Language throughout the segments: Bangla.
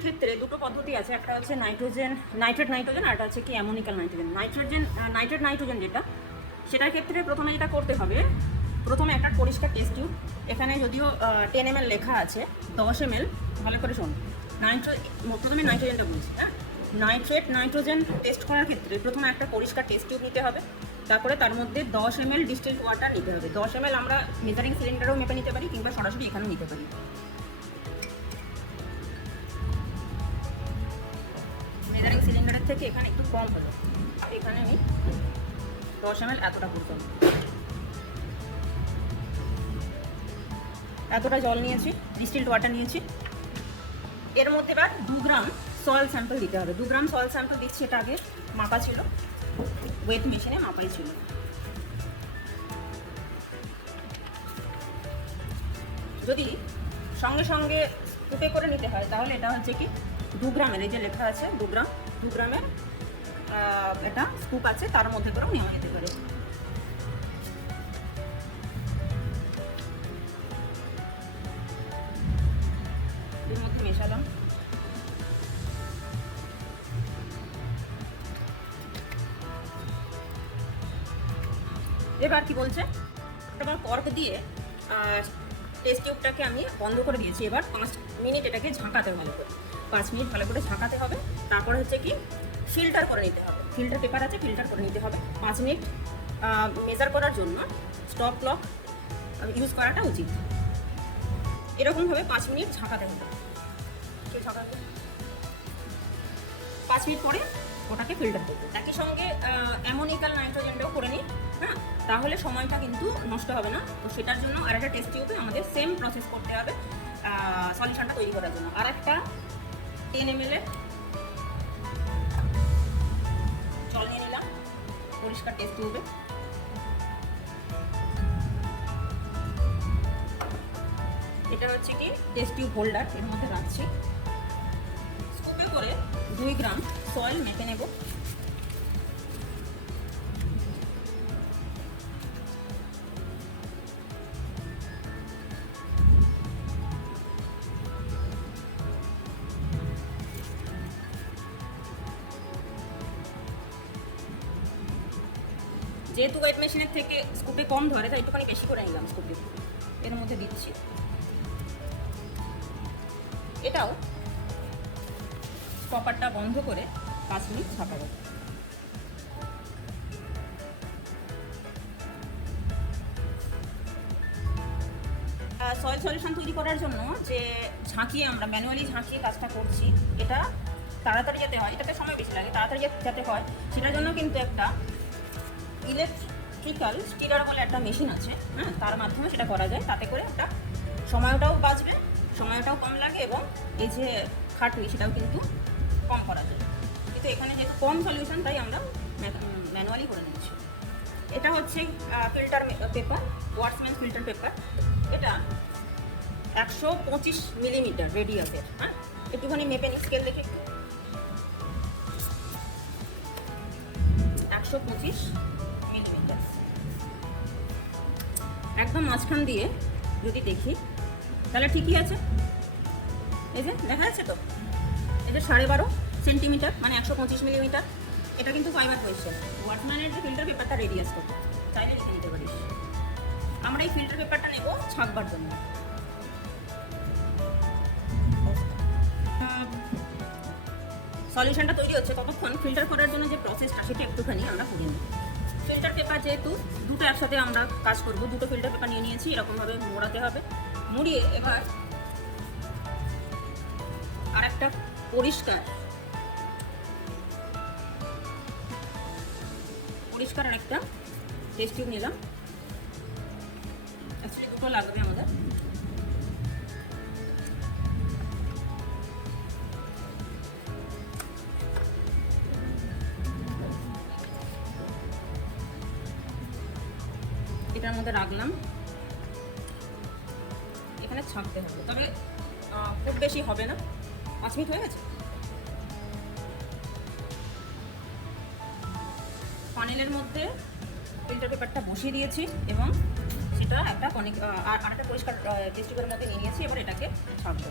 সলিউশনের ক্ষেত্রে দুটো পদ্ধতি আছে, একটা হচ্ছে নাইট্রেট নাইট্রোজেন, আর একটা হচ্ছে কি অ্যামোনিক্যাল নাইট্রোজেন। নাইট্রেট নাইট্রোজেন যেটা, সেটার ক্ষেত্রে প্রথমে যেটা করতে হবে, প্রথমে একটা পরিষ্কার টেস্ট টিউব, এখানে যদিও 10 ml লেখা আছে, 10 ml, ভালো করে শোন। প্রথমে নাইট্রোজেনটা বলছি, হ্যাঁ। নাইট্রেট নাইট্রোজেন টেস্ট করার ক্ষেত্রে প্রথমে একটা পরিষ্কার টেস্ট টিউব নিতে হবে, তারপরে তার মধ্যে 10 ml ডিস্টিলড ওয়াটার নিতে হবে। 10 ml আমরা মেজারিং সিলিন্ডারেও মেপে নিতে পারি, কিংবা সরাসরি এখানেও নিতে পারি। মেজারিং সিলিন্ডারের থেকে এখানে একটু কম হলো, এখানে আমি 10 ml এতটা করতে হবে। এতটা জল নিয়েছি, ডিস্টিলড ওয়াটার নিয়েছি। এর মধ্যে এবার 2 গ্রাম সয়েল স্যাম্পল দিতে হবে। 2 গ্রাম সয়েল স্যাম্পল দিচ্ছি, এটা আগে মাপা ছিল, ওয়েট মেশিনে মাপাই ছিল। যদি সঙ্গে সঙ্গে স্কুপে করে নিতে হয় তাহলে এটা হচ্ছে কি 2 গ্রামের, এই যে লেখা আছে 2 গ্রামের এটা স্কুপ আছে, তার মধ্যে করেও নেওয়া যেতে পারে। এর মধ্যে মেশালাম। এবার কি বলছে, এবার কর্ক দিয়ে টেস্ট টিউবটাকে আমি বন্ধ করে দিয়েছি। এবার 5 মিনিট এটাকে ঝাঁকাতে ভালো করে, 5 মিনিট ভালো করে ঝাঁকাতে হবে। তারপরে হচ্ছে কি ফিল্টার করে নিতে হবে, ফিল্টার পেপার আছে, ফিল্টার করে নিতে হবে। 5 মিনিট মেজার করার জন্য স্টপ ক্লক ইউজ করাটা উচিত। এরকমভাবে 5 মিনিট ঝাঁকাতে হবে। 5 মিনিট পরে ওটাকে ফিল্টার করবো। একই সঙ্গে অ্যামোনিক্যাল নাইট্রোজেনটাও করে নিই, হ্যাঁ, তাহলে সময়টা কিন্তু নষ্ট হবে না। তো সেটার জন্য আর একটা টেস্ট টিউবে আমাদের সেম প্রসেস করতে হবে সলিউশনটা তৈরি করার জন্য। আর একটা 10 ml জল নিয়ে নিলাম পরিষ্কার টেস্ট টিউবে। এটা হচ্ছে কি টেস্ট টিউব হোল্ডার, এর মধ্যে রাখছি। স্কুপে করে 2 গ্রাম সয়েল মেপে নেব। যেহেতু ওয়েট মেশিনের থেকে স্কুপে কম ধরে, তাই একটুখানি বেশি করে নিলাম স্কুপে, এর মধ্যে দিচ্ছি। এটাও স্টপারটা বন্ধ করে 5 মিনিট ঝাঁকাবো। সয়েল সলিউশন তৈরি করার জন্য যে ঝাঁকিয়ে আমরা ম্যানুয়ালি ঝাঁকিয়ে কাজটা করছি, এটা তাড়াতাড়ি যাতে হয়, এটাতে সময় বেশি লাগে, তাড়াতাড়ি যাতে হয় সেটার জন্য কিন্তু একটা ইলেকট্রিক্যাল স্টিরার বলে একটা মেশিন আছে, হ্যাঁ, তার মাধ্যমে সেটা করা যায়। তাতে করে একটা সময়টাও বাঁচবে, সময়টাও কম লাগে, এবং এই যে খাটুই সেটাও কিন্তু কম করা যায়। কিন্তু এখানে যেহেতু কম সলিউশন, তাই আমরা ম্যানুয়ালি করে নিচ্ছি। এটা হচ্ছে ফিল্টার পেপার, ওয়াটসম্যান ফিল্টার পেপার। এটা 125 মিলিমিটার রেডিয়াসের, হ্যাঁ। একটুখানি মেপে নিই, স্কেল দেখে একটু। 125 মিলিমিটার। একদম মাঝখান দিয়ে যদি দেখি তাহলে ঠিকই আছে। এই যে দেখা যাচ্ছে তো, এই যে 12.5 সেন্টিমিটার, মানে 125 মিলিমিটার। এটা কিন্তু ফাইবার কোয়েশ্চেন। ওয়াটসম্যানের যে ফিল্টার পেপারটা রেডিয়াস কত চাইলে লিখে নিতে পারিস। আমরা এই ফিল্টার পেপারটা নেব ছাঁকবার জন্য। সলিউশনটা তৈরি হচ্ছে ততক্ষণ ফিল্টার করার জন্য যে প্রসেসটা, সেটা একটুখানি আমরা করে নিই। ফিল্টার পেপার যেহেতু দুটো একসাথে আমরা কাজ করব, দুটো ফিল্টার পেপার নিয়ে নিয়েছি, এরকমভাবে মোড়াতে হবে। মুড়িয়ে এবার আর একটা পরিষ্কার আর একটা টেস্ট টিউব নিলাম। অ্যাকচুয়ালি দুটো লাগবে আমাদের। এটার মধ্যে রাখলাম, এখানে ছাঁকতে হবে, তবে খুব বেশি হবে না। 5 মিনিট হয়ে গেছে। পানেলের মধ্যে ফিল্টার পেপারটা বসিয়ে দিয়েছি, এবং সেটা একটা আর একটা পরিষ্কার টেস্ট টিউবের মধ্যে নিয়ে নিয়েছি। এবার এটাকে ছাঁকবো।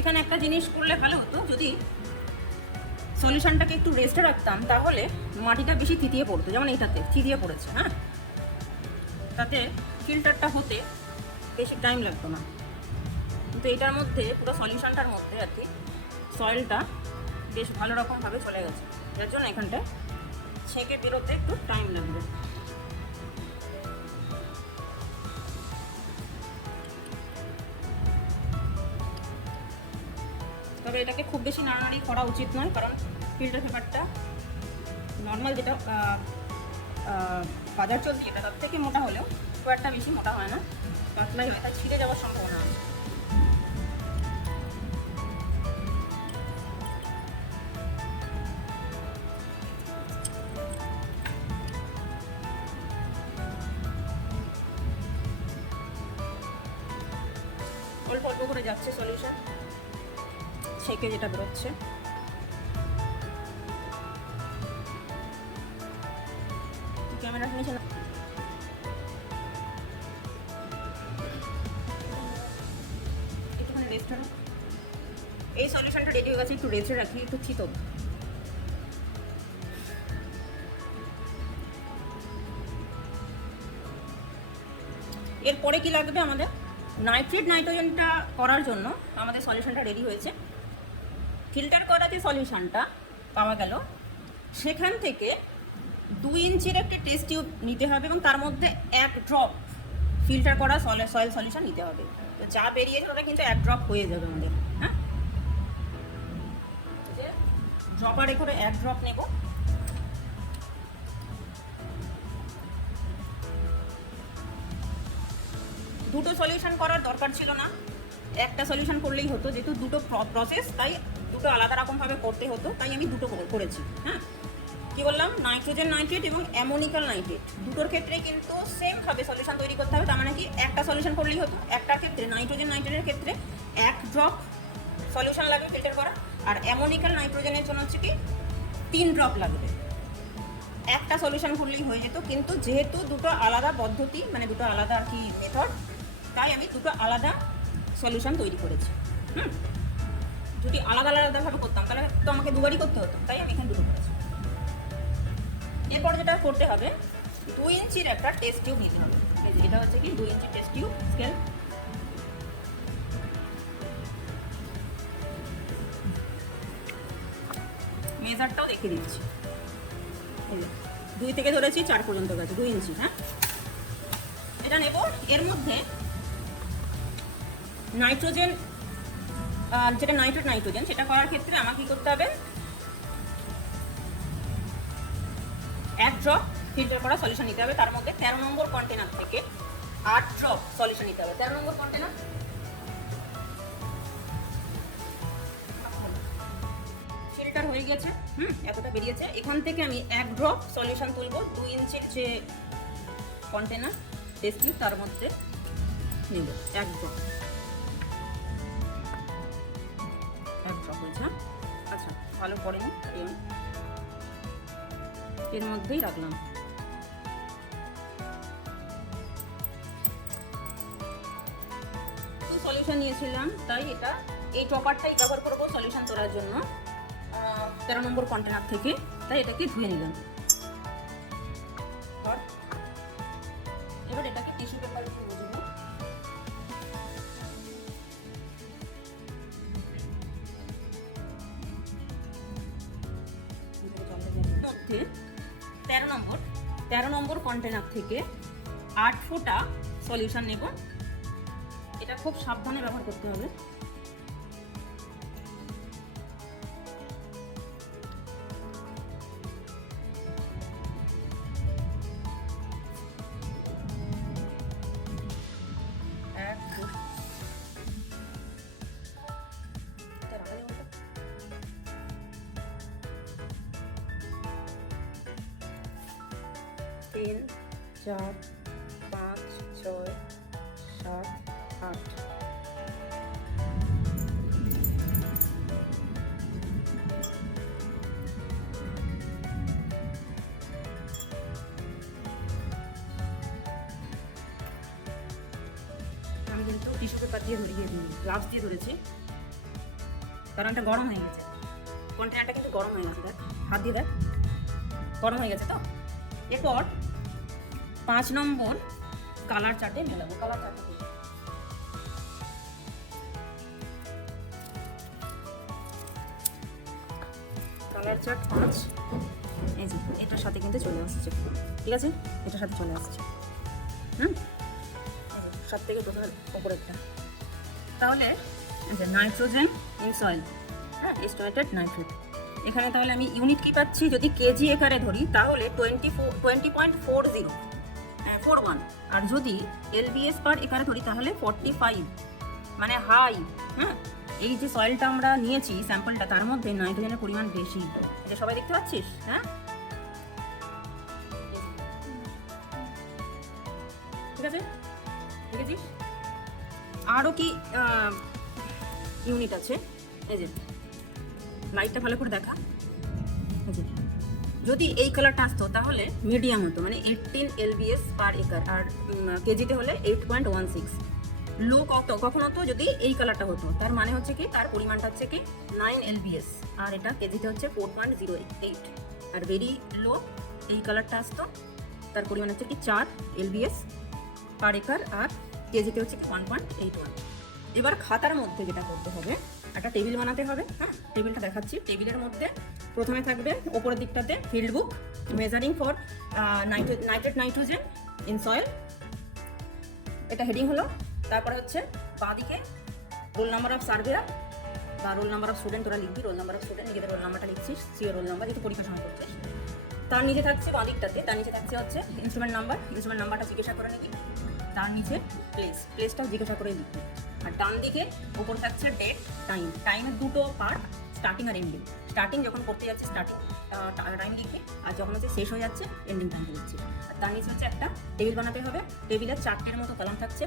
এখানে একটা জিনিস করলে ভালো হতো, যদি সলিউশনটাকে একটু রেস্টে রাখতাম তাহলে মাটিটা বেশি থিতিয়ে পড়তো, যেমন এইটাতে থিতিয়ে পড়েছে, হ্যাঁ, তাতে ফিল্টারটা হতে বেশি টাইম লাগতো না। কিন্তু এটার মধ্যে পুরো সলিউশনটার মধ্যে আর কি সয়েলটা বেশ ভালো রকমভাবে চলে গেছে, যার জন্য এখানটায় ছেঁকে বেরোতে একটু টাইম লাগবে। তবে এটাকে খুব বেশি নাড়ানাড়ি করা উচিত নয়, কারণ ফিল্টার পেপারটা নর্মাল যেটা বাজার চলছে এটা তার থেকে মোটা হলেও খুব একটা বেশি মোটা হয় না, পাতলাই হয়, তাই ছিঁড়ে যাওয়ার সম্ভাবনা আছে। অল্প অল্প করে যাচ্ছে সলিউশন, ছেঁকে যেটা বেরোচ্ছে। ক্যামেরাটা নিচে না, একটুখানি রেস্ট হবে। এই সলিউশনটা রেডি হয়ে গেছে, একটু রেস্টে রাখি, একটু চিতো। এরপরে কি লাগবে আমাদের, নাইট্রেট নাইট্রোজেনটা করার জন্য আমাদের সলিউশনটা রেডি হয়েছে। ফিল্টার করা যে সলিউশনটা পাওয়া গেল, সেখান থেকে 2 ইঞ্চির একটা টেস্ট টিউব নিতে হবে এবং তার মধ্যে 1 ড্রপ ফিল্টার করা সয়েল সলিউশন নিতে হবে। তো যা বেরিয়েছে ওটা কিন্তু 1 ড্রপ হয়ে যাবে আমাদের, হ্যাঁ। ড্রপারে করে 1 ড্রপ নেব। দুটো সলিউশন করার দরকার ছিল না, একটা সলিউশন করলেই হতো, যেহেতু দুটো প্রসেস তাই দুটো আলাদা রকমভাবে করতে হতো, তাই আমি দুটো করেছি, হ্যাঁ। কি বললাম, নাইট্রোজেন নাইট্রেট এবং অ্যামোনিকাল নাইট্রেট দুটোর ক্ষেত্রে কিন্তু সেমভাবে সলিউশন তৈরি করতে হবে। তার মানে কি, একটা সলিউশন করলেই হতো। একটার ক্ষেত্রে নাইট্রোজেন নাইট্রেটের ক্ষেত্রে 1 ড্রপ সলিউশন লাগবে ফিল্টার করা, আর অ্যামোনিকাল নাইট্রোজেনের জন্য হচ্ছে কি 3 ড্রপ লাগবে। একটা সলিউশন করলেই হয়ে যেত, কিন্তু যেহেতু দুটো আলাদা পদ্ধতি, মানে দুটো আলাদা আর কি মেথড, তাই আমি দুটো আলাদা সলিউশন তৈরি করেছি। যদি আলাদা আলাদাভাবে করতাম তাহলে তো আমাকে দুবারই করতে হতো, তাই আমি এখানে দুটো করেছি। এরপর যেটা করতে হবে, 2 ইঞ্চির একটা টেস্ট টিউব নিতে হবে। এটা হচ্ছে কি 2 ইঞ্চি টেস্ট টিউব স্কেল। মেজারটাও দেখিয়ে দিচ্ছি, 2 থেকে ধরেছি 4 পর্যন্ত গেছে, 2 ইঞ্চি, হ্যাঁ। এটা নেব। এর মধ্যে নাইট্রোজেন, যেটা নাইট্রেট নাইট্রোজেন, সেটা করার ক্ষেত্রে আমাকে কি করতে হবে, 1 ড্রপ ফিল্টার করা সলিউশন নিতে হবে। তার মধ্যে 13 নম্বর কন্টেনার থেকে 8 ড্রপ সলিউশন নিতে হবে। 13 নম্বর কন্টেনার ফিল্টার হয়ে গেছে, এতটা বেরিয়েছে। এখান থেকে আমি 1 ড্রপ সলিউশন তুলব 2 ইঞ্চির যে কন্টেনার টেস্ট টিউব, তার মধ্যে নেব 1 ড্রপ। 1 ড্রপ হয়েছে, আচ্ছা ভালো করে নিই, এর মধ্যেই রাখলাম। সলিউশন নিয়েছিলাম, তাই এটা এই টপারটাই ব্যবহার করবো সলিউশন তোলার জন্য 13 নম্বর কন্টেনার থেকে, তাই এটাকে ধুয়ে নিলাম। এবার এটাকে টিস্যু পেপার দিয়ে বুঝবো। মধ্যে 13 নম্বর কন্টেনার থেকে 8 ফোঁটা সলিউশন নেব। এটা খুব সাবধানে ব্যবহার করতে হবে। তিন, 4, 5, 6, 7, 8। আমি কিন্তু টিস্যু পেপার দিয়ে ধরিয়ে দিই, গ্লাভস দিয়ে ধরেছি। কারণ এটা গরম হয়ে গেছে, কন্টেনারটা কিন্তু গরম হয়ে গেছে। দেখ হাত দিয়ে দেখ, গরম হয়ে গেছে তো। এরপর 5 নম্বর কালার চার্টে মেলাবো। কালার চার্টে কালার চার্ট 5, এই যে এটার সাথে কিন্তু চলে আসছে, ঠিক আছে, এটার সাথে চলে আসছে। সব থেকে প্রথমে ওপরেরটা। তাহলে নাইট্রোজেন ইন সয়েল, হ্যাঁ, এস্টিমেটেড নাইট্রেট। এখানে তাহলে আমি ইউনিট কি পাচ্ছি, যদি কেজি আকারে ধরি তাহলে 20.41, আর যদি এলবিএস পার একারে ধরি তাহলে 45, মানে হাই। হ্যাঁ, এই যে সয়েলটা আমরা নিয়েছি স্যাম্পলটা, তার মধ্যে নাইট্রোজেনের পরিমাণ বেশি, এটা সবাই দেখতে পাচ্ছিস? হ্যাঁ, ঠিক আছে, দেখেছিস? আরও কি ইউনিট আছে, এই যে লাইটটা ভালো করে দেখা। যদি এই কালারটা আসতো তাহলে মিডিয়াম হতো, মানে 18 এলবিএস পার একর, আর কেজিতে হলে 8.16। লো কখন হতো, যদি এই কালারটা হতো, তার মানে হচ্ছে কি তার পরিমাণটা হচ্ছে কি 9 এলবিএস, আর এটা কেজিতে হচ্ছে 4.08। আর ভেরি লো এই কালারটা আসতো, তার পরিমাণ হচ্ছে কি 4 এলবিএস পার একর, আর কেজিতে হচ্ছে কি 1.81। এবার খাতার মধ্যে যেটা করতে হবে, একটা টেবিল বানাতে হবে। হ্যাঁ, টেবিলটা দেখাচ্ছি। টেবিলের মধ্যে প্রথমে থাকবে ওপরের দিকটাতে field book, measuring for nitrate nitrogen in soil, এটা হেডিং হলো। তারপরে হচ্ছে বাঁদিকে রোল নাম্বার অফ সার্ভেয়ার বা রোল নাম্বার অফ স্টুডেন্ট, তোরা লিখবি রোল নাম্বার অফ স্টুডেন্ট, নিজেদের রোল নাম্বারটা লিখছিস, সিও রোল নাম্বার, যেহেতু পরীক্ষার সময় করছিস। তার নিচে থাকছে বাঁদিকটাতে, তার নিচে থাকছে হচ্ছে ইনস্ট্রুমেন্ট নাম্বারটা জিজ্ঞাসা করে নিবি। তার নিচে প্লেসটাও জিজ্ঞাসা করে লিখবি। আর ডান দিকে ওপর থাকছে ডেট, টাইমের দুটো পার্ট, স্টার্টিং আর এন্ডিং। স্টার্টিং যখন করতে যাচ্ছে স্টার্টিং টাইম লিখবি, আর যখন হচ্ছে শেষ হয়ে যাচ্ছে এন্ডিং টাইমটা লিখছি। আর তার নিচে হচ্ছে একটা টেবিল বানাতে হবে। টেবিলের 4টের মতো কলাম থাকছে।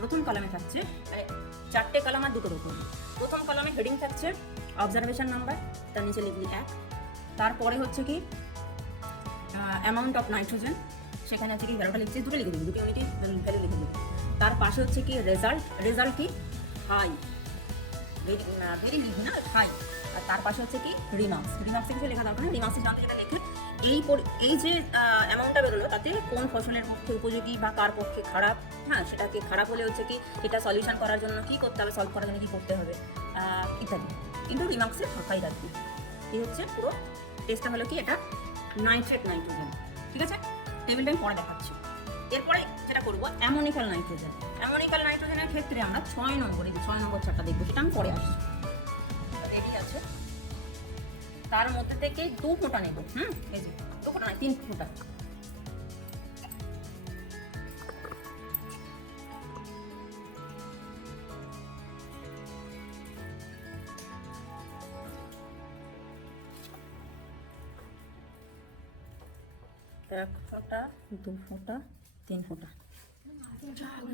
প্রথম কলামে থাকছে, মানে 4টে কলাম আর 2টোর উপর। প্রথম কলামে হেডিং থাকছে অবজারভেশন নাম্বার, তার নিচে লিখবি 1। তারপরে হচ্ছে কি অ্যামাউন্ট অফ নাইট্রোজেন, সেখানে আছে কি ভ্যালুটা লিখছি, দুটো লিখে দিবি, দুটো ইউনিটে ভ্যালু লিখে দিবি। তার পাশে হচ্ছে কি রেজাল্ট কি হাই, ভেরি লিখবি না, হাই। আর তার পাশে হচ্ছে কি রিমার্কসে কিছু লেখা দরকার নেই, রিমার্কসে জানতে যেটা লেখে এই যে অ্যামাউন্টটা বেরোলো তাতে কোন ফসলের পক্ষে উপযোগী বা কার পক্ষে খারাপ। হ্যাঁ, সেটাকে খারাপ হলে হচ্ছে কি এটা সলিউশন করার জন্য কি করতে হবে, সলভ করার জন্য কি করতে হবে ইত্যাদি, কিন্তু রিমার্কসে ফাঁকাই রাখবি। এই হচ্ছে পুরো টেস্টটা হলো কি এটা নাইট্রেট নাইট্রোজেন, ঠিক আছে। টেবিলটা আমি পরে দেখাচ্ছি। এরপরে যেটা করবো অ্যামোনিক্যাল নাইট্রোজেনের ক্ষেত্রে আমরা 6 নম্বর চারটা দেখবো, সেটা আমি পরে আসছি। রেডি আছে, তার মধ্যে থেকে 2 ফোঁটা নেব। এই যে 2 ফোঁটা নয়, 3 ফোঁটা। এক ফোঁটা, 2 ফোঁটা, 3 ফোঁটা,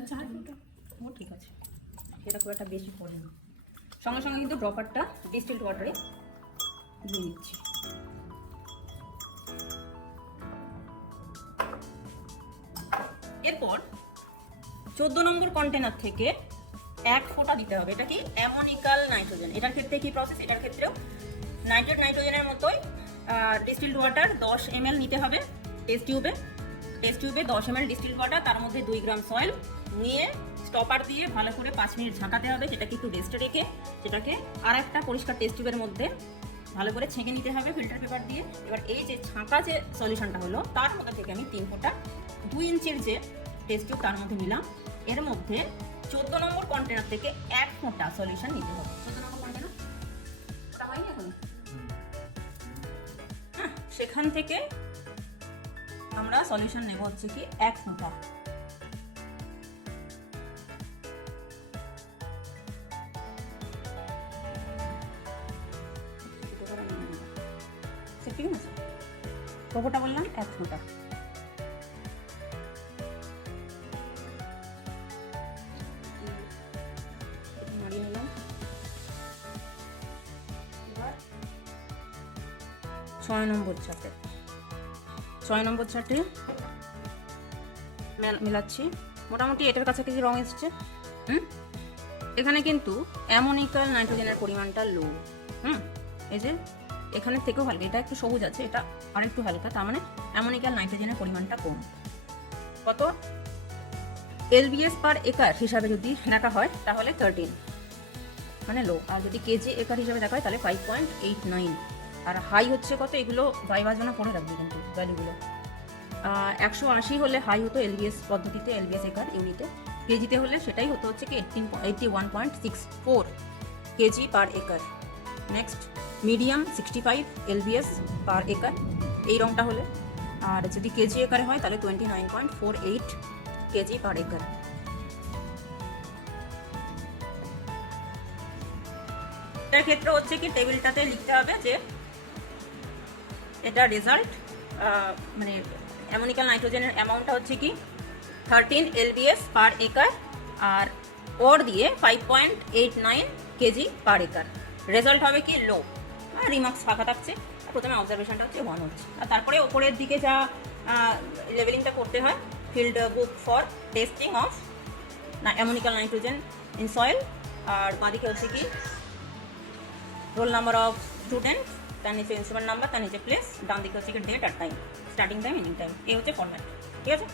4 ফোঁটা। ও ঠিক আছে, এটা খুব একটা বেশি পড়ে না। সঙ্গে সঙ্গে কিন্তু ড্রপারটা ডিস্টিলড ওয়াটারে দিয়ে দিচ্ছি। এরপর 14 নম্বর কন্টেনার থেকে 1 ফোঁটা দিতে হবে। এটা কি অ্যামোনিক্যাল নাইট্রোজেন। এটার ক্ষেত্রে কি প্রসেস, এটার ক্ষেত্রেও নাইট্রেট নাইট্রোজেনের মতোই ডিস্টিলড ওয়াটার 10 ml নিতে হবে। টেস্ট টিউবে 10 ml ডিস্টিলড ওয়াটার, তার মধ্যে 2 গ্রাম সয়েল নিয়ে স্টপার দিয়ে ভালো করে 5 মিনিট ঝাঁকাতে হবে। সেটাকে একটু রেস্টে রেখে সেটাকে আর একটা পরিষ্কার টেস্ট টিউবের মধ্যে ভালো করে ছেঁকে নিতে হবে ফিল্টার পেপার দিয়ে। এবার এই যে ছাঁকা যে সলিউশনটা হলো তার মধ্যে থেকে আমি 3 ফোঁটা 2 ইঞ্চির যে টেস্ট টিউব তার মধ্যে নিলাম। এর মধ্যে 14 নম্বর কন্টেনার থেকে 1 ফোঁটা সলিউশন নিতে হবে। 14 নম্বর কন্টেনার ওটা হয়নি এখন। হ্যাঁ, সেখান থেকে আমরা সলিউশন নেব হচ্ছে কি 1 ফোঁটা। ঠিক আছে, কতটা বললাম, 1 ফোঁটা। মারিয়ে নিলাম। এবার 6 নম্বর চার্টে মেলাচ্ছি। মোটামুটি এটার কাছাকাছি রং এসছে। এখানে কিন্তু অ্যামোনিকাল নাইট্রোজেনের পরিমাণটা লো। এই যে এখানের থেকেও হালকা, এটা একটু সবুজ আছে, এটা আরেকটু হালকা, তার মানে অ্যামোনিকাল নাইট্রোজেনের পরিমাণটা কম। কত? এলবিএস পার একর হিসাবে যদি দেখা হয় তাহলে 13, মানে লো। আর যদি কেজি একর হিসাবে দেখা হয় তাহলে 5.89। আর হাই হচ্ছে কত? এগুলো ভাইবার জন্য পড়ে রাখবে কিন্তু ভ্যালুগুলো। 180 হলে হাই হতো এলবিএস পদ্ধতিতে, এলবিএস একর ইউনিটে। কেজিতে হলে সেটাই হতো হচ্ছে কি 81.64 কেজি পার একর। নেক্সট মিডিয়াম 65 এলবিএস পার একর, এই রংটা হলে। আর যদি কেজি একরে হয় তাহলে 29.48 কেজি পার একর। এটার ক্ষেত্রে হচ্ছে কি টেবিলটাতে লিখতে হবে যে এটা রেজাল্ট, মানে অ্যামোনিকাল নাইট্রোজেনের অ্যামাউন্টটা হচ্ছে কি 13 এলবিএস পার একর, আর ওর দিয়ে 5.89 কেজি পার একর। রেজাল্ট হবে কি লো, রিমার্কস ফাঁকা থাকছে। প্রথমে অবজারভেশনটা হচ্ছে 1 হচ্ছে, আর তারপরে ওপরের দিকে যা লেভেলিংটা করতে হয়, field book for testing of ammoniacal nitrogen in soil, আর বাঁদিকে হচ্ছে কি রোল নাম্বার অফ স্টুডেন্ট, তার নিচে ইনস্ট্রুমেন্ট নাম্বার, তার নিচে প্লেস, ডান দিকে হচ্ছে কি ডেট আর time, starting time, ending time. এই হচ্ছে ফরম্যাট, ঠিক আছে।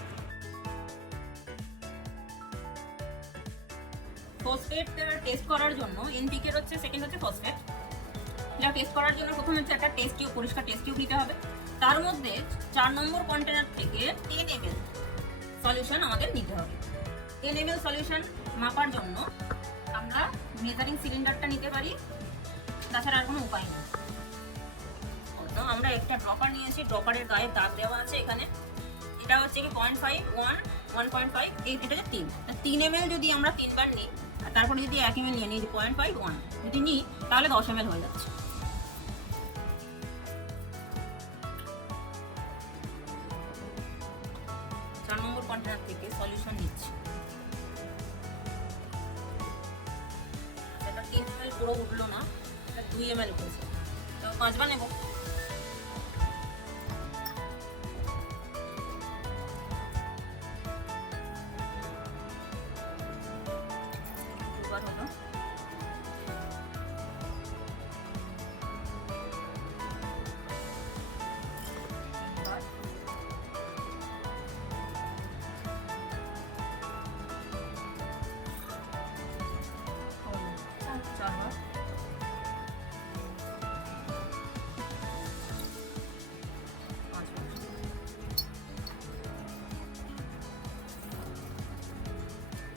ফসফেট টেস্ট করার জন্য এনপিকে হচ্ছে সেকেন্ড হচ্ছে ফসফেট। এটা টেস্ট করার জন্য প্রথমে হচ্ছে একটা টেস্ট টিউব, পরিষ্কার টেস্ট টিউব নিতে হবে। তার মধ্যে 4 নম্বর কন্টেনার থেকে 10 ml সলিউশন আমাদের নিতে হবে। 10 ml সলিউশন মাপার জন্য আমরা মেজারিং সিলিন্ডারটা নিতে পারি, তাছাড়া আর কোনো উপায় নেই। আমরা একটা ড্রপার নিয়েছি, ড্রপারের গায়ে দাগ দেওয়া আছে এখানে। এটা হচ্ছে কি 0.5, 1.5, এটা হচ্ছে 3 ml। যদি আমরা 3 বার নিই আর তারপরে যদি 1 ml নিয়ে নিই, 0.5, 1 যদি নিই তাহলে 10 ml হয়ে যাচ্ছে। নম্বর কন্টেনার থেকে সলিউশন নিচ্ছি। এটা 3 ml পুরো উঠলো না, এটা 2 ml উঠেছে, তো 5 বার নেব। দুবার হলো,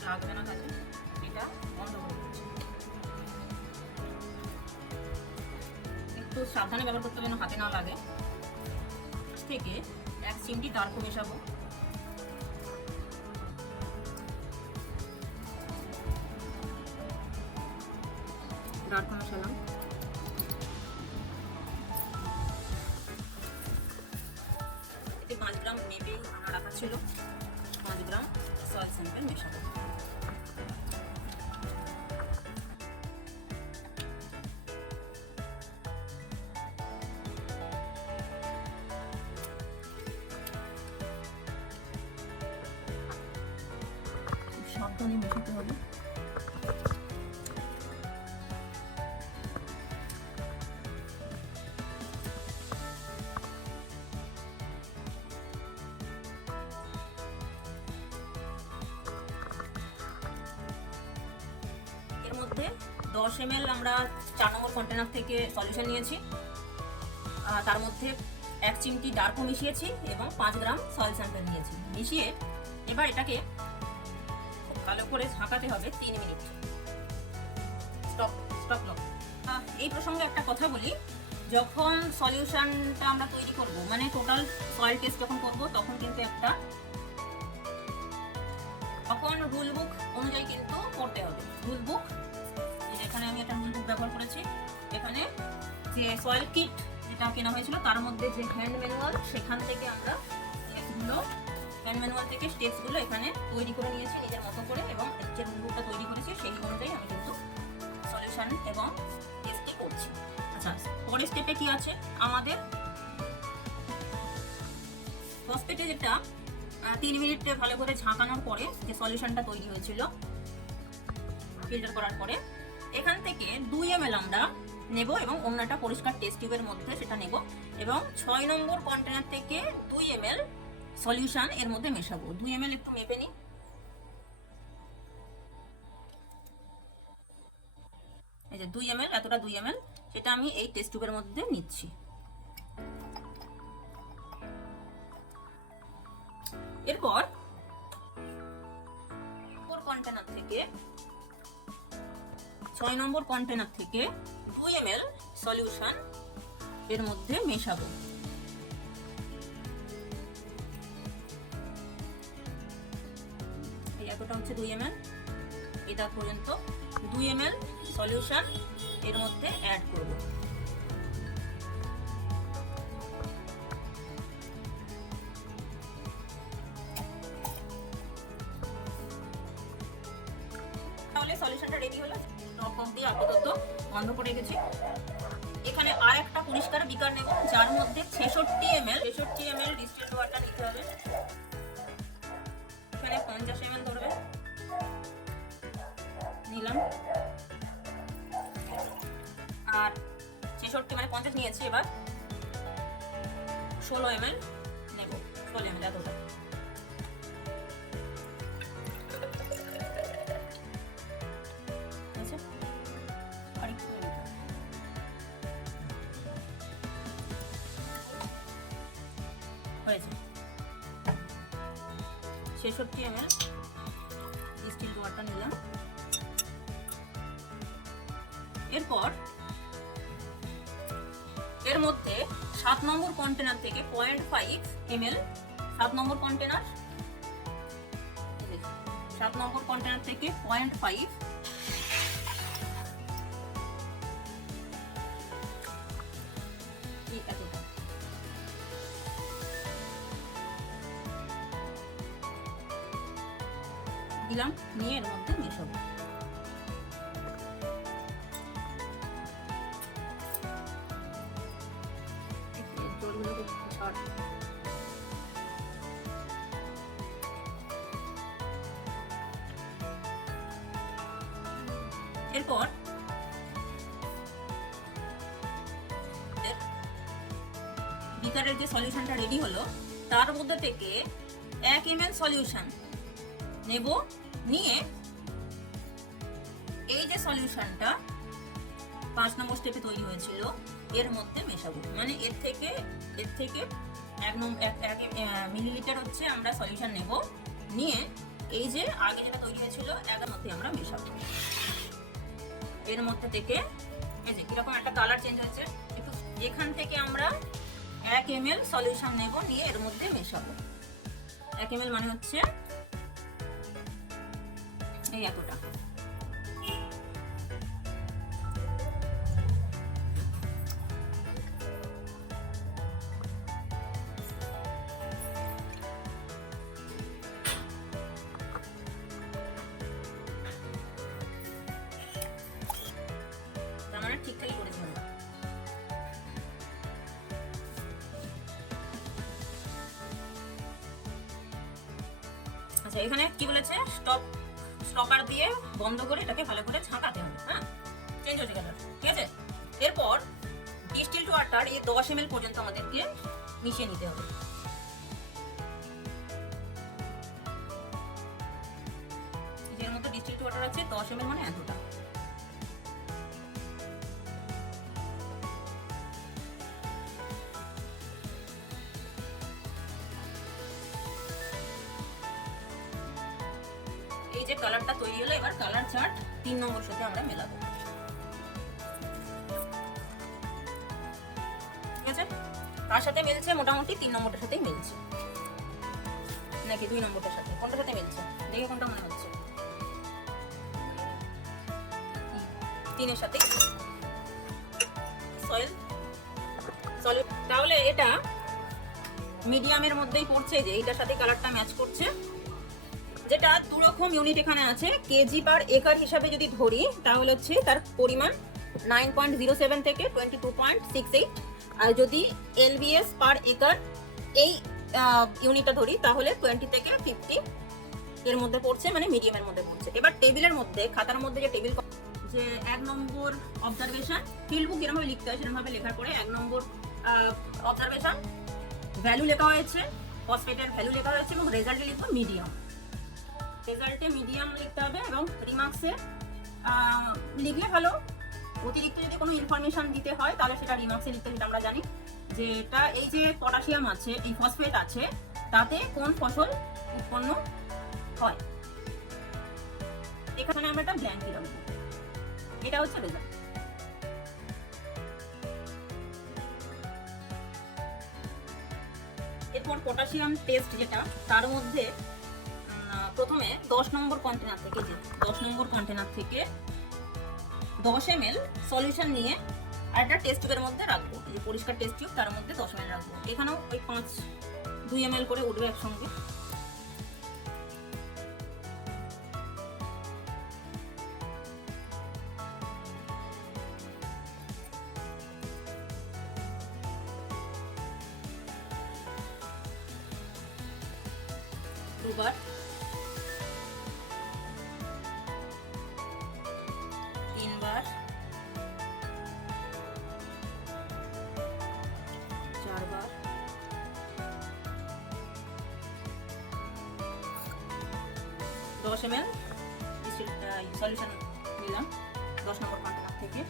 লাগবে না কাজে, এটা বন্ধ করে দিচ্ছি। একটু সাবধানে ব্যবহার করতে হবে, যেন হাতে না লাগে। থেকে 1 চিমটি ডার্কো মেশাবো। ডার্কো মেশালাম। এতে 5 গ্রাম মেপে আনা রাখা ছিল, 5 গ্রাম সয়েল স্যাম্পল মেশাবো। সাবধানে মেশাতে হবে। এর মধ্যে 10 ml আমরা 4 নম্বর কন্টেনার থেকে সলিউশন নিয়েছি, তার মধ্যে 1 চিমটি ডার্কো মিশিয়েছি এবং 5 গ্রাম সয়েল স্যাম্পল নিয়েছি। মিশিয়ে এবার এটাকে ভালো করে ঝাঁকাতে হবে 3 মিনিট। Stop lock. এই প্রসঙ্গে একটা কথা বলি, যখন সলিউশনটা আমরা তৈরি করব, মানে টোটাল সয়েল টেস্ট যখন করব, তখন কিন্তু তখন রুল বুক অনুযায়ী কিন্তু করতে হবে। রুল বুক, এখানে আমি একটা রুল বুক ব্যবহার করেছি। এখানে যে সয়েল কিট যেটা কেনা হয়েছিল তার মধ্যে যে হ্যান্ড ম্যানুয়াল, সেখান থেকে আমরা হ্যান্ড ম্যানুয়াল থেকে স্টেপসগুলো এখানে তৈরি করে নিয়েছি নিজের মতো করে, এবং যে রুল বুকটা তৈরি করেছি সেই অনুযায়ী আমি কিন্তু সলিউশন এবং টেস্টটি করছি। আচ্ছা, পরের স্টেপে কি আছে আমাদের? ফসফেটে যেটা 3 মিনিট ভালো করে ঝাঁকানোর পরে যে সলিউশনটা তৈরি হয়েছিল, ফিল্টার করার পরে এখান থেকে 2 ml আমরা নেব এবং অন্যটা পরিষ্কার টেস্ট টিউবের মধ্যে সেটা নেব এবং 6 নম্বর কন্টেনার থেকে 2 ml সলিউশন এর মধ্যে মেশাবো। 2 ml একটু মেপে নিই। এই যে 2 ml, এতটা 2 ml, সেটা আমি এই টেস্ট টিউবের মধ্যে নিচ্ছি। এরপর কন্টেনার থেকে 6 নম্বর কন্টেনার থেকে 2 ml সলিউশন এর মধ্যে মেশাবো। এই এতটা হচ্ছে 2 ml, এটা পর্যন্ত 2 ml সলিউশন এর মধ্যে অ্যাড করব। তাহলে সলিউশনটা রেডি হলো। টপ দিয়ে আপাতত বন্ধ করে রেখেছি। এখানে আর একটা পরিষ্কার বিকার নেব যার মধ্যে 66 ml ডিস্টিলড ওয়াটার নিতে হবে। এখানে 50 ml ধরবে, নিলাম। আর 66 মানে 50 নিয়েছি, এবার 16 ml নেব। 16 ml এতটা। হয়েছে 66 ml ডিস্টিলড ওয়াটার নিলাম। এরপর এর মধ্যে 7 নম্বর কন্টেনার থেকে 0.5 ml, 7 নম্বর কন্টেনার, 7 নম্বর কন্টেনার থেকে 0.5 এতটা দিলাম, নিয়ে এর মধ্যে মেশাবো। এরপর বিকারের যে সলিউশনটা রেডি হলো তার মধ্যে থেকে 1 ml সলিউশন নেব, নিয়ে এই যে সলিউশনটা 5 নম্বর স্টেপে তৈরি হয়েছিল এর মধ্যে মেশাবো। মানে এর থেকে 1 মিলিলিটার হচ্ছে আমরা সলিউশন নেব, নিয়ে এই যে আগে যেটা তৈরি হয়েছিল এর মধ্যে আমরা মেশাবো। এর মধ্যে থেকে এই যে কিরকম একটা কালার চেঞ্জ হচ্ছে, একটু এখান থেকে আমরা 1 ml সলিউশন নেব, নিয়ে এর মধ্যে মেশাবো। 1 ml মানে হচ্ছে এই এতটা। আমরা ঠিকঠাকই করেছি। আচ্ছা, এখানে কি বলেছে, স্টপার দিয়ে বন্ধ করে এটাকে ভালো করে ঝাঁকাতে হবে। হ্যাঁ, চেঞ্জ হয়ে গেল, ঠিক আছে। এরপর ডিস্টিলড ওয়াটার এই 10 ml পর্যন্ত আমাদেরকে মিশিয়ে নিতে হবে। এর মধ্যে ডিস্টিলড ওয়াটার আছে 10 ml মানে এতটা। এই যে কালারটা তৈরি হলো, এবার কালার চার্ট 3 নম্বর সাথে আমরা মেলাবো। ঠিক আছে, তার সাথে মিলছে মোটামুটি 3 নম্বরটার সাথেই মিলছে, নাকি 2 নম্বরটার সাথে? কোনটার সাথে মিলছে দেখে কোনটা মনে হচ্ছে? 3 এর সাথে সলিড। তাহলে এটা মিডিয়ামের মধ্যেই পড়ছে, যে এইটার সাথে কালারটা ম্যাচ করছে। যেটা 2 রকম ইউনিট এখানে আছে, কেজি পার একর হিসাবে যদি ধরি তাহলে হচ্ছে তার পরিমাণ 9.07 থেকে 22.68, আর যদি এলবিএস পার একর এই ইউনিটটা ধরি তাহলে 20 থেকে 50 এর মধ্যে পড়ছে, মানে মিডিয়ামের মধ্যে পড়ছে। এবার টেবিলের মধ্যে, খাতার মধ্যে যে টেবিল, যে 1 নম্বর অবজারভেশন, ফিল্ড বুক যেরকমভাবে লিখতে হয় সেরকমভাবে লেখার পরে 1 নম্বর অবজারভেশন ভ্যালু লেখা হয়েছে, ফসফেটের ভ্যালু লেখা হয়েছে, এবং রেজাল্টে লিখবো মিডিয়াম। রেজাল্টে মিডিয়াম লিখতে হবে, এবং রিমার্কসে লিখলে ভালো। অতিরিক্ত যদি কোনো ইনফরমেশন দিতে হয় তাহলে সেটা রিমার্কসে লিখতে, সেটা আমরা জানি। যেটা এই যে পটাশিয়াম আছে, এই ফসফেট আছে, তাতে কোন ফসল উৎপন্ন হয়। এখানে আমরা একটা ব্ল্যাঙ্ক দিলাম, এটা হচ্ছে রেজাল্ট। এরপর পটাশিয়াম টেস্ট যেটা, তার মধ্যে প্রথমে 10 নম্বর কন্টেনার থেকে, যে 10 নম্বর কন্টেনার থেকে 10 ml সলিউশন নিয়ে আরেকটা টেস্ট টিউবের মধ্যে রাখবো। এই যে পরিষ্কার টেস্ট টিউব, তার মধ্যে 10 ml রাখবো। এখানেও ওই 2 ml করে উঠবে একসঙ্গে। দুবার, 3 বার, 4 বার, 10 ml সলিউশন নিলাম 10 নম্বর কন্টেনার থেকে।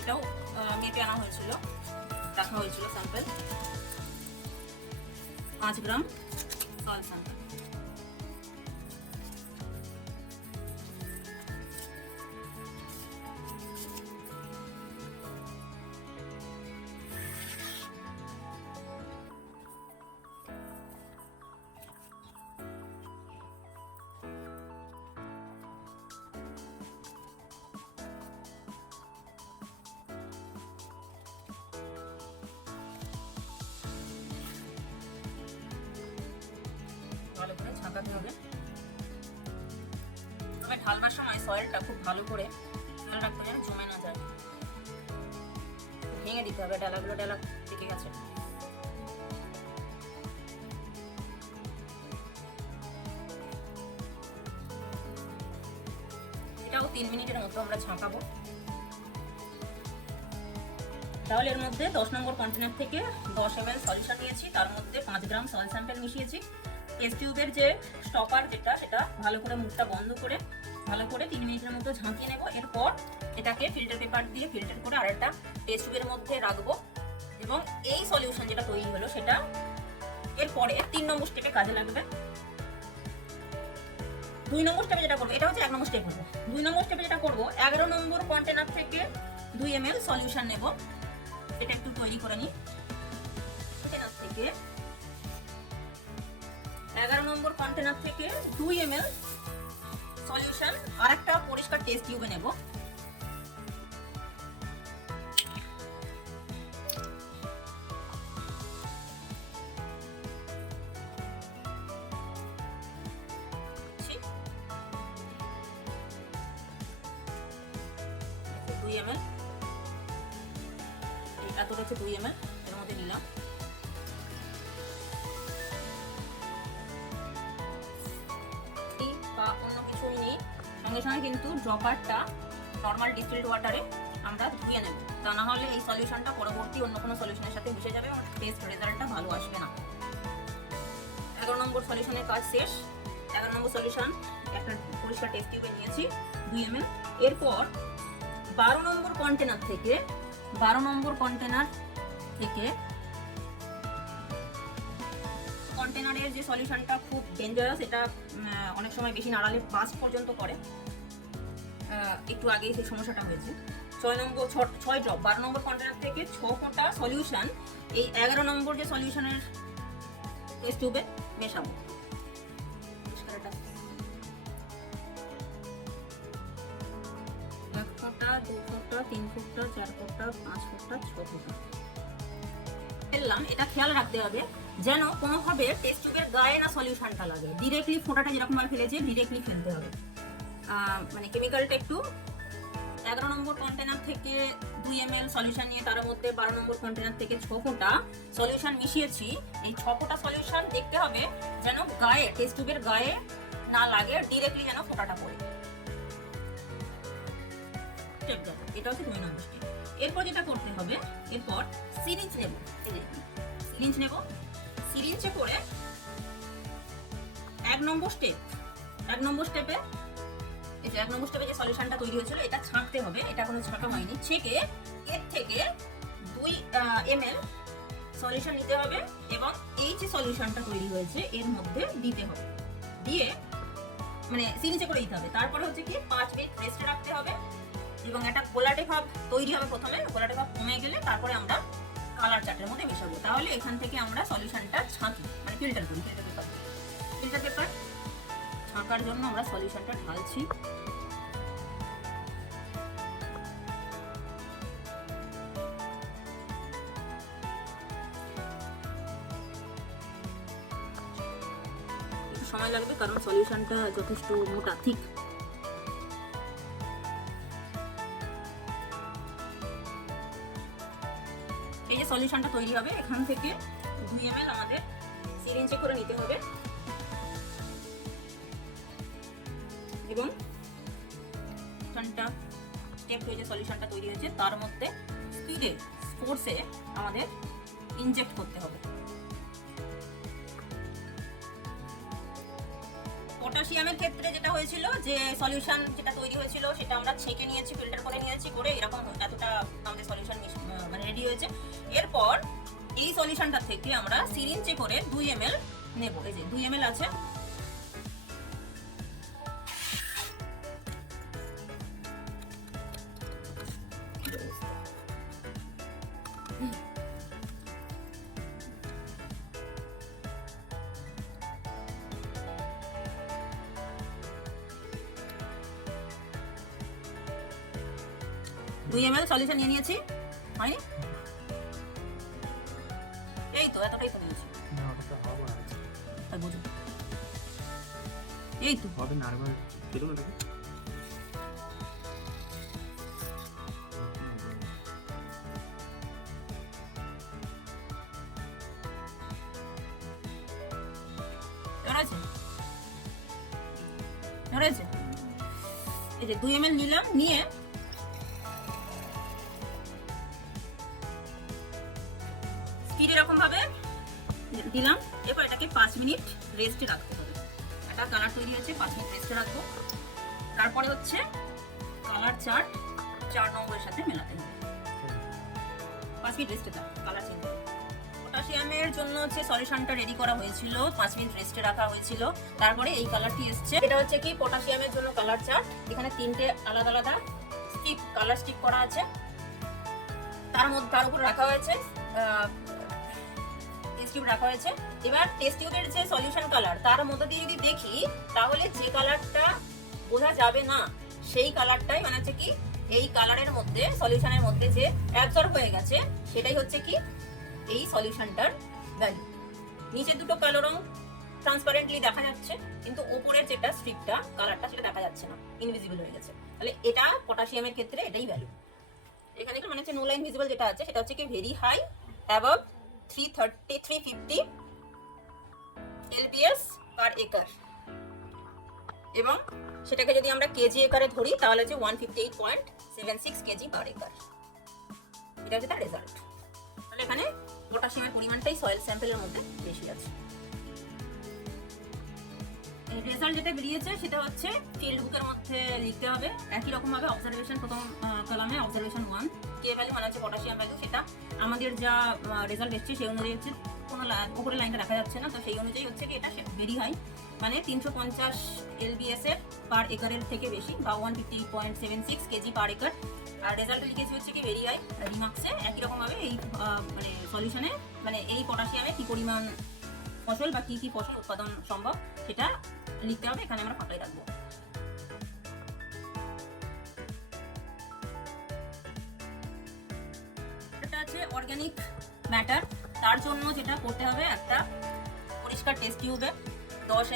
এটাও মেপে আনা হয়েছিল, রাখা হয়েছিল স্যাম্পল, 5 গ্রাম সয়েল স্যাম্পল। ভালো করে ছাঁকাতে হবে। তবে ঢালবার সময় সয়েলটা খুব ভালো করে খেয়াল রাখতে হবে যেন জমে না যায়, ভেঙে দিতে হবে। ডালাগুলো ডালা টিকে গেছে। এটাও 3 মিনিটের মতো আমরা ছাঁকাবো। তাহলে এর মধ্যে 10 নম্বর কন্টেনার থেকে 10 ml সলিউশন নিয়েছি, তার মধ্যে 5 গ্রাম সয়েল স্যাম্পল মিশিয়েছি। টেস্ট টিউবের যে স্টপার যেটা, সেটা ভালো করে মুখটা বন্ধ করে ভালো করে 3 মিনিটের মতো ঝাঁকিয়ে নেব। এরপর এটাকে ফিল্টার পেপার দিয়ে ফিল্টার করে আরেকটা টেস্ট টিউবের মধ্যে রাখবো, এবং এই সলিউশন যেটা তৈরি হলো সেটা এরপরে 3 নম্বর স্টেপে কাজে লাগবে। 2 নম্বর স্টেপে যেটা করবো, এটা হচ্ছে 1 নম্বর স্টেপ হলো। 2 নম্বর স্টেপে যেটা করবো, 11 নম্বর কন্টেনার থেকে 2 ml সলিউশন নেব। এটা একটু তৈরি করে নিই। কন্টেনার থেকে 11 নম্বর কন্টেনার থেকে 2 ml সলিউশন আরেকটা পরিষ্কার টেস্ট টিউবে নেব। এতটা হচ্ছে 2 ml এর মধ্যে নিলাম। বা অন্য কিছুই নেই, সঙ্গে সঙ্গে কিন্তু ড্রপারটা নর্মাল ডিস্টিলড ওয়াটারে আমরা ধুয়ে নেব, তা না হলে এই সলিউশনটা পরবর্তী অন্য কোনো সলিউশনের সাথে মিশে যাবে এবং টেস্ট রেজাল্টটা ভালো আসবে না। 11 নম্বর সলিউশনের কাজ শেষ। 11 নম্বর সলিউশন একটা পরিষ্কার টেস্ট টিউবে নিয়েছি 2 ml। এরপর 12 নম্বর কন্টেনার থেকে কন্টেনারের যে সলিউশনটা খুব ডেঞ্জারাস, এটা অনেক সময় বেশি নাড়ালে বাস্ট পর্যন্ত করে। একটু আগেই সেই সমস্যাটা হয়েছে। 6 ড্রপ 12 নম্বর কন্টেনার থেকে 6 ফোঁটা সলিউশন এই 11 নম্বর যে সলিউশনের টেস্ট টিউবে মেশাবো। 1 ফোঁটা, 2 ফোঁটা, 3 ফোঁটা, 4 ফোঁটা, 5 ফোঁটা, 6 ফোঁটা ফেললাম। এটা খেয়াল রাখতে হবে যেন কোনোভাবে টেস্ট টিউবের গায়ে না সলিউশনটা লাগে। ডিরেক্টলি ফোঁটাটা যেরকম ভাবে ফেলেছে ডিরেক্টলি ফেলতে হবে। মানে কেমিক্যালটা একটু 11 নম্বর কন্টেনার থেকে 2 ml সলিউশন নিয়ে তার মধ্যে 12 নম্বর কন্টেনার থেকে 6 ফোঁটা সলিউশন মিশিয়েছি। এই 6 ফোঁটা সলিউশন দেখতে হবে যেন গায়ে, টেস্ট টিউবের গায়ে না লাগে, ডিরেক্টলি যেন ফোঁটাটা পড়ে। এটা হচ্ছে 2 নম্বর স্টেপ। এরপর যেটা করতে হবে, এরপর সিরিঞ্জ নেব। সিরিঞ্জ নেব, সিরিঞ্জে করে 1 নম্বর স্টেপে এই যে 1 নম্বর স্টেপে যে সলিউশনটা তৈরি হয়েছিল এটা ছাঁকতে হবে। এটা কোনো ছাঁকা হয়নি। ছেঁকে এর থেকে 2 ml সলিউশন নিতে হবে এবং এই যে সলিউশনটা তৈরি হয়েছে এর মধ্যে দিতে হবে। দিয়ে মানে সিরিঞ্জে করে দিতে হবে। তারপরে হচ্ছে কি 5 মিনিট রেস্টে রাখতে হবে এবং একটা গোলাটে ভাব তৈরি হবে। প্রথমে গোলাটে ভাব কমে গেলে তারপরে আমরা কালার চার্টের মধ্যে মেশাবো। তাহলে এখান থেকে আমরা সলিউশনটা ছাঁকি, মানে ফিল্টার করি। ফিল্টার পেপার ছাঁকার জন্য আমরা সলিউশনটা ঢালছি। একটু সময় লাগবে কারণ সলিউশনটা যথেষ্ট মোটা, ঠিক। এই যে সলিউশনটা তৈরি হবে এখান থেকে 2 ml আমাদের সিরিঞ্জে করে নিতে হবে এবং স্টেপ হয়ে যে সলিউশনটা তৈরি হয়েছে তার মধ্যে স্পিডে, ফোর্সে আমাদের ইনজেক্ট করতে হবে। পটাশিয়ামের ক্ষেত্রে যেটা হয়েছিল যে সলিউশন যেটা তৈরি হয়েছিল সেটা আমরা ছেঁকে নিয়েছি, ফিল্টার করে নিয়েছি, করে এরকম এতটা আমাদের সলিউশন মানে রেডি হয়েছে। এরপর এই সলিউশনটা থেকে আমরা সিরিঞ্জে করে 2 ml নেব। এই যে 2 ml আছে, সলিউশন নিয়ে নিয়েছি। হয়নি? এই তো এতটাই তো নিয়েছি। এই তো হবে নরমাল কেটে নেব। এই যে 2 ml নিলাম, নিয়ে এরকম ভাবে দিলাম। এরপর এটাকে 5 মিনিট রেস্টে রাখতে হবে। একটা কালার তৈরি হয়েছে, 5 মিনিট রেস্টে রাখবো। তারপরে হচ্ছে কালার চার্ট 4 নম্বরের সাথে মেলাতে হবে। 5 মিনিট রেস্টে থাক, কালার চেঞ্জ হবে। পটাশিয়ামের জন্য হচ্ছে সলিউশনটা রেডি করা হয়েছিল, 5 মিনিট রেস্টে রাখা হয়েছিল। তারপরে এই কালারটি এসছে। এটা হচ্ছে কি পটাশিয়ামের জন্য কালার চার্ট। এখানে 3টে আলাদা আলাদা স্টিপ, কালার স্টিপ করা আছে। তার উপর রাখা হয়েছে টেস্ট টিউব রাখা হয়েছে। এবার টেস্ট টিউবের যে সলিউশন কালার তার মধ্যে দিয়ে যদি দেখি তাহলে যে কালারটা বোঝা যাবে না সেই কালারটাই মানে হচ্ছে কি এই কালারের মধ্যে, সলিউশনের মধ্যে যে অ্যাবজর্ব হয়ে গেছে সেটাই হচ্ছে কি এই সলিউশনটার ভ্যালু। নিচের দুটো কালো রং ট্রান্সপারেন্টলি দেখা যাচ্ছে, কিন্তু উপরের যেটা স্ট্রিপটা কালারটা সেটা দেখা যাচ্ছে না, ইনভিজিবল হয়ে গেছে। তাহলে এটা পটাশিয়ামের ক্ষেত্রে এটাই ভ্যালু। এখানে মানে হচ্ছে নো লাইন ভিজিবল যেটা আছে সেটা হচ্ছে কি very high, above 350 lbs per acre, এবং সেটাকে যদি আমরা কেজি একরে ধরি তাহলে হচ্ছে 158.76 কেজি পার একর। এটা হচ্ছে তার রেজাল্ট। তাহলে এখানে পটাশিয়ামের পরিমাণটাই সয়েল স্যাম্পলের মধ্যে বেশি আছে। রেজাল্ট যেটা বেরিয়েছে সেটা হচ্ছে ফিল্ড বুকের মধ্যে লিখতে হবে একই রকম ভাবে। অবজারভেশন প্রথম কলামে অবজারভেশন 1 কে ভ্যালু মানে হচ্ছে পটাশিয়াম ভ্যালু, সেটা আমাদের যা রেজাল্ট এসছে সেই অনুযায়ী হচ্ছে, কোনো উপরের লাইনটা দেখা যাচ্ছে না, তো সেই অনুযায়ী হচ্ছে কি এটা ভেরি হাই, মানে 350 lbs এর পার একরের থেকে বেশি, বা 158.76 কেজি পার একর। আর রেজাল্ট লিখেছি হচ্ছে কি ভেরি হাই। রিমার্কসে একই রকম ভাবে এই মানে সলিউশনে মানে এই পটাশিয়ামে কি পরিমাণ ফসল বা কি কি ফসল উৎপাদন সম্ভব সেটা লিখতে হবে। এখানে আমরা ফাঁকাই রাখবো। এটা আছে অর্গানিক ম্যাটার। তার জন্য যেটা করতে হবে, একটা পরিষ্কার টেস্ট টিউবে 10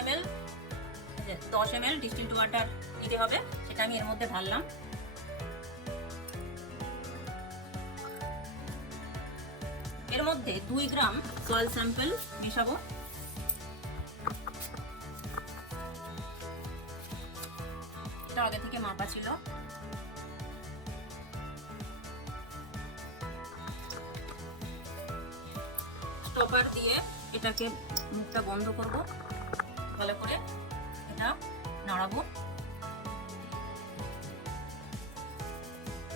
ml ডিস্টিলড ওয়াটার নিতে হবে। সেটা আমি এর মধ্যে ঢাললাম। এর মধ্যে 2 গ্রাম সয়েল স্যাম্পল মিশাবো। এটা আগে থেকে মাপা ছিল। স্টপার দিয়ে এটাকে মুখটা বন্ধ করব, ভালো করে এটা নাড়াবো।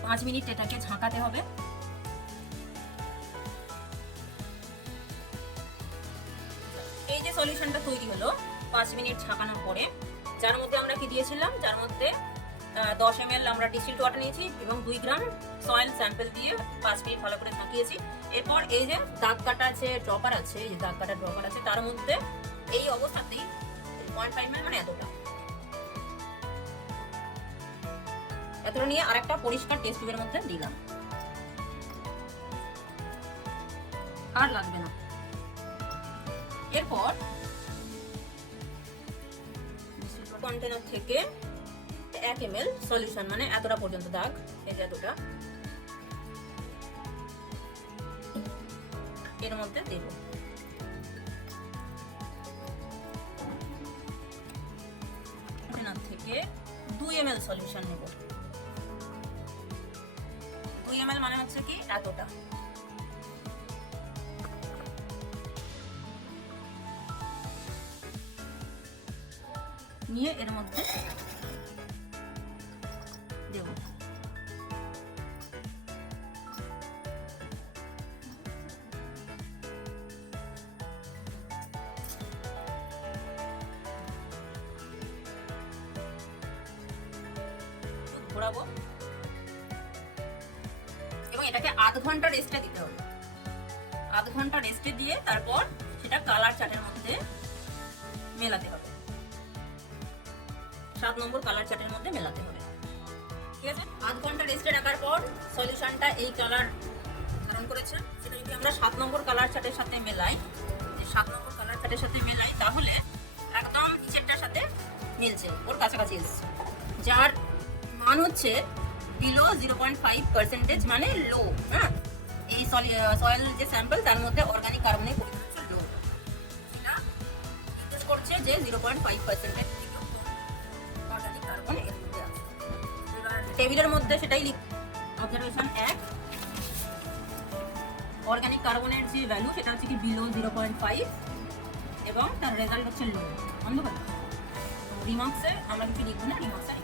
5 মিনিট এটাকে ঝাঁকাতে হবে। এই যে সলিউশনটা তৈরি হলো 5 মিনিট ঝাঁকানোর পরে, যার মধ্যে আমরা কি দিয়েছিলাম, যার মধ্যে 10 ml আমরা ডিস্টিলড ওয়াটার নিয়েছি এবং 2 গ্রাম সয়েল স্যাম্পল দিয়ে 5 মিনিট ভালো করে ঝাঁকিয়েছি। এরপর এই যে দাগ কাটা আছে ড্রপার আছে, এই যে দাগ কাটা ড্রপার আছে, তার মধ্যে এই অবস্থাতেই 0.5 ml মানে এতটা নিয়ে আরেকটা পরিষ্কার টেস্ট টিউবের মধ্যে দিলাম, আর লাগবে না। এরপর কন্টেনার থেকে 1 ml সলিউশন মানে এতটা পর্যন্ত দাগ, এই যে এতটা এর মধ্যে দেব। কন্টেনার থেকে 2 ml সলিউশন নেব। 2 ml মানে হচ্ছে কি এতটা। নিয়ে এর মধ্যে দেব। ঘোরাবো এবং এটাকে আধ ঘন্টা রেস্টে দিতে হবে। আধ ঘন্টা রেস্টে দিয়ে তারপর সেটা কালার চার্টের মধ্যে মেলাতে হবে। 7 নম্বর কালার চার্টের মধ্যে মেলাতে হবে। ঠিক আছে, আধ ঘন্টা রেস্টে রাখার পর সলিউশনটা এই কালার ধারণ করেছে। সেটা যদি আমরা 7 নম্বর কালার চার্টের সাথে মেলাই, 7 নম্বর কালার চার্টের সাথে মেলাই, তাহলে একদম নিচেরটার সাথে মিলছে, ওর কাছাকাছি এসছে, যার মান হচ্ছে বিলো 0.5% মানে লো। হ্যাঁ, এই সয়েল যে স্যাম্পল তার মধ্যে অর্গানিক কার্বনের পরিমাণ হচ্ছে লো। এটা নির্দেশ করছে যে 0.5% অর্গানিক কার্বন এর মধ্যে আছে। এবার টেবিলের মধ্যে সেটাই অবজারভেশন 1, অর্গানিক কার্বনের যে ভ্যালু সেটা হচ্ছে কি বিলো 0.5 এবং তার রেজাল্ট হচ্ছে লো। বন্ধ করে রিমার্কসে আমরা কিছু লিখবো না, রিমার্কসে